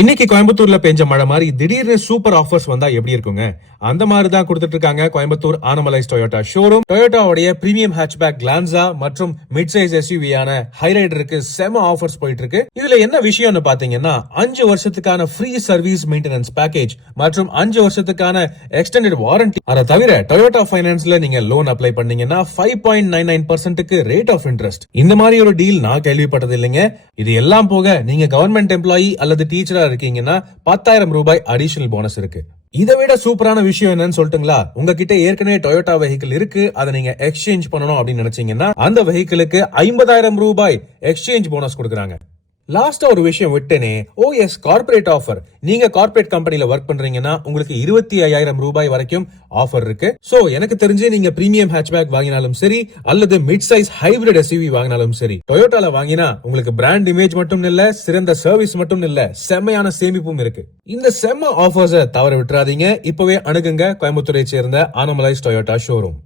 இன்னைக்கு கோயம்புத்தூர்ல பெஞ்ச மழை மாதிரி திடீர்னு சூப்பர் ஆஃபர்ஸ் வந்தா எப்படி இருக்குங்க? அந்த மாதிரி தான் கொடுத்துட்டு இருக்காங்க கோயம்புத்தூர் ஆனமலைஸ் டொயோட்டா ஷோரூம். டொயோட்டாவுடைய பிரீமியம் ஹேட்ச்பேக் கிளான்சா மற்றும் மிட் சைஸ் எஸ்யூவியான ஹைரைடருக்கு செம ஆஃபர்ஸ் போயிட்டு இருக்கு. இதுல என்ன விஷயம்னு பாத்தீங்கன்னா 5 வருஷத்துக்கான ஃப்ரீ சர்வீஸ் மெயின்டெனன்ஸ் பேக்கேஜ் மற்றும் 5 வருஷத்துக்கான எக்ஸ்டெண்டட் வாரண்டி. அதை தவிர டொயோட்டா பைனான்ஸ்ல நீங்க லோன் அப்ளை பண்ணீங்கன்னா 5.99% ரேட் ஆஃப் இன்ட்ரெஸ்ட். இந்த மாதிரி ஒரு டீல் நான் கேள்விப்பட்டது இல்லைங்க. இது எல்லாம் போக நீங்க கவர்மெண்ட் எம்ப்ளாயி அல்லது டீச்சரா இருக்கீங்கன்னா 10,000 ரூபாய் அடிஷனல் போனஸ் இருக்கு. இதை விட சூப்பரான விஷயம் என்னன்னு சொல்லிட்டுங்களா? உங்ககிட்ட ஏற்கனவே டொயோட்டா வெஹிக்கிள் இருக்கு, அதை நீங்க எக்ஸ்சேஞ்ச் பண்ணணும் அப்படின்னு நினைச்சீங்கன்னா அந்த வெஹிக்கிளுக்கு 50,000 ரூபாய் எக்ஸ்சேஞ்ச் போனஸ் கொடுக்குறாங்க. லாஸ்டா ஒரு விஷயம் விட்டேனே, ஓஎஸ் கார்பரேட் ஆஃபர். நீங்க கார்பரேட் கம்பெனில ஒர்க் பண்றீங்கன்னா உங்களுக்கு 25,000 ரூபாய் வரைக்கும் ஆஃபர் இருக்கு. சோ எனக்கு தெரிஞ்சு நீங்க பிரீமியம் ஹேட்ச்பேக் வாங்கினாலும் சரி அல்லது மிட் சைஸ் ஹைபிரிட் எஸ்யூவி வாங்கினாலும் சரி, டொயோட்டால வாங்கினா உங்களுக்கு பிராண்ட் இமேஜ் மட்டும் இல்ல, சிறந்த சர்வீஸ் மட்டும் இல்ல, செம்மையான சேமிப்பும் இருக்கு. இந்த செம்ம ஆஃபர்ஸை தவற விட்டுறாதீங்க. இப்பவே அணுகுங்க கோயம்புத்தூரை சேர்ந்த ஆனமலைஸ் டொயோட்டா ஷோரூம்.